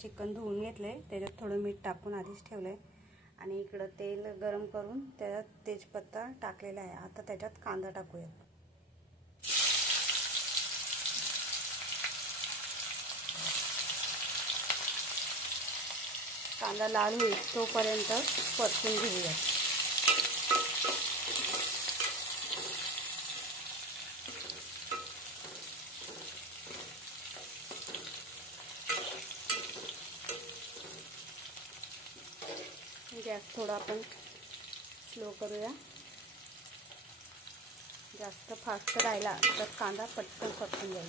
Chicken धुवून घेतले, त्याच्यात थोडं मीठ टाकून आधीच ठेवलंय आणि इकडं तेल गरम करून त्याच्यात तेजपत्ता टाकलेला आहे। आता त्याच्यात कांदा टाकूया। कांदा लाल होईल तोपर्यंत परतून घेऊया। गॅस थोडा आपण स्लो करूया। जास्त फास्ट राहिला तर कांदा पटकन परतून जाईल।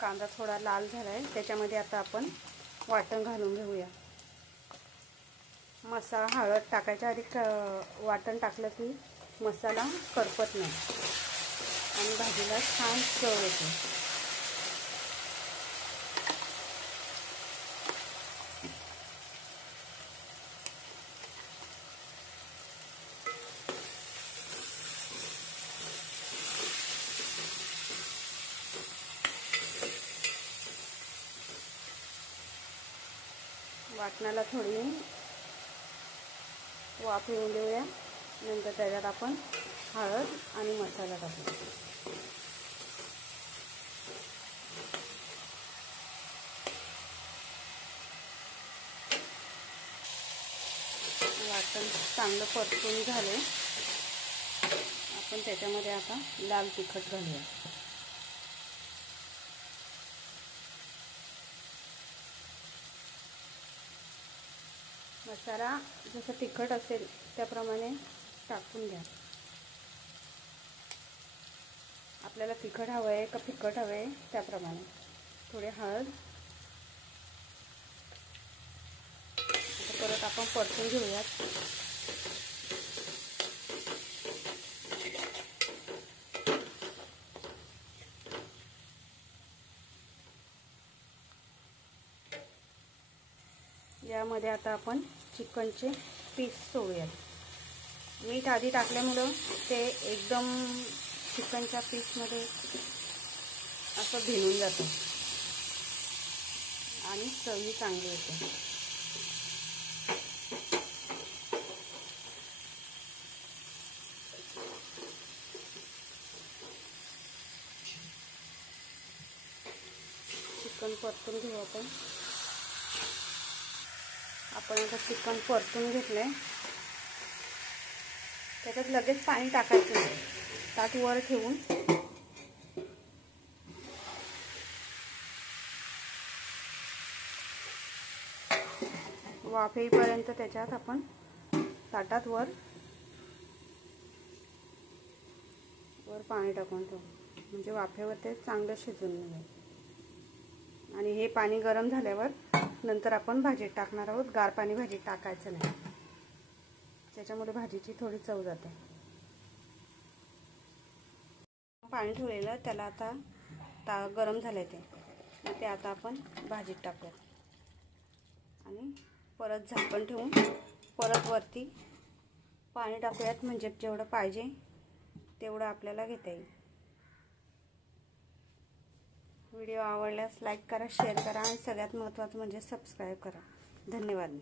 कांदा थोडा लाल झालाय, त्याच्यामध्ये आता आपण वाटण घालून घेऊया। मसाला हळद टाकायच्या आधी वाटण टाकलं की मसाला करपत नाही आणि भाजीला छान चव येते। वाटणाला थोडी वाफ येऊन देऊया। नंतर त्याच्यात आपण हळद आणि मसाला टाकू। वाटण चांगलं परतून झाले, आपण त्याच्यामध्ये आता लाल तिखट घालूया। मसाला जसं तिखट असेल त्याप्रमाणे टाकून घ्या। आपल्याला तिखट हवं आहे का फिकट हवं आहे त्याप्रमाणे। थोडे हळद, आता परत आपण परतून घेऊयात। यामध्ये आता आपण चिकनचे पीस सोडूयात। मीठ आधी टाकल्यामुळं ते एकदम चिकनच्या पीसमध्ये असं भिनून जातं आणि चवी चांगली येते। चिकन परतून घेऊ आपण। आता चिकन परतून घेतलंय, त्याच्यात लगेच पाणी टाकायचं नाही। ताट वर ठेवून वाफ येईपर्यंत त्याच्यात आपण ताटात वर पाणी टाकून ठेवू, म्हणजे वाफेवर ते चांगलं शिजून निघेल। आणि हे पाणी गरम झाल्यावर नंतर आपण भाजीत टाकणार आहोत। गार पाणी भाजीत टाकायचं नाही, त्याच्यामुळे भाजीची थोडी चव जाते। पाणी ठेवलेलं त्याला आता गरम झालंय ते आता आपण भाजीत टाकूया आणि परत झाकण ठेवून परत वरती पाणी टाकूयात, म्हणजे जेवढं पाहिजे तेवढं आपल्याला घेता येईल। व्हिडिओ आवडल्यास लाईक करा, शेअर करा आणि सगळ्यात महत्त्वाचं म्हणजे सबस्क्राईब करा। धन्यवाद।